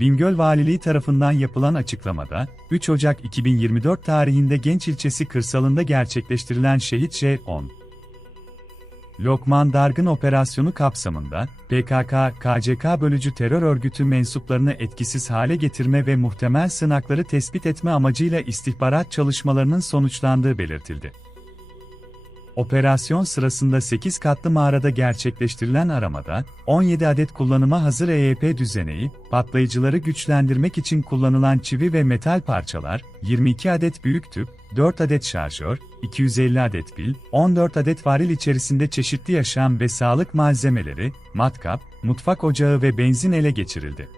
Bingöl Valiliği tarafından yapılan açıklamada, 3 Ocak 2024 tarihinde Genç ilçesi kırsalında gerçekleştirilen Şehit J-10 Lokman Dargın operasyonu kapsamında, PKK, KCK bölücü terör örgütü mensuplarını etkisiz hale getirme ve muhtemel sığınakları tespit etme amacıyla istihbarat çalışmalarının sonuçlandığı belirtildi. Operasyon sırasında 8 katlı mağarada gerçekleştirilen aramada, 17 adet kullanıma hazır EYP düzeneği, patlayıcıları güçlendirmek için kullanılan çivi ve metal parçalar, 22 adet büyük tüp, 4 adet şarjör, 250 adet pil, 14 adet varil içerisinde çeşitli yaşam ve sağlık malzemeleri, matkap, mutfak ocağı ve benzin ele geçirildi.